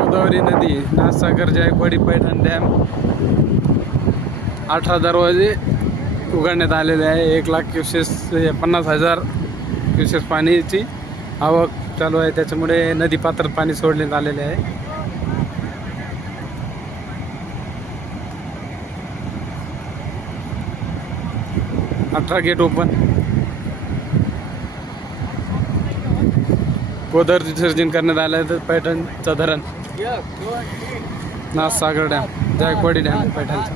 गोदावरी नदी नाथसागर जायकवाडी पैठण डॅम 18 दरवाजे उघडण्यात आलेले आहे. 1,50,000 क्युसेस पाण्याची आवक चालू आहे. त्याच्यामुळे नदी पात्रात पाणी सोडण्यात आलेले आहे. अठरा गेट ओपन. गोदावरी विसर्जन करण्यात आलं आहे. तर पैठणचं धरण, नाथसागर डॅम, जायकवाडी डॅम पैठणचा.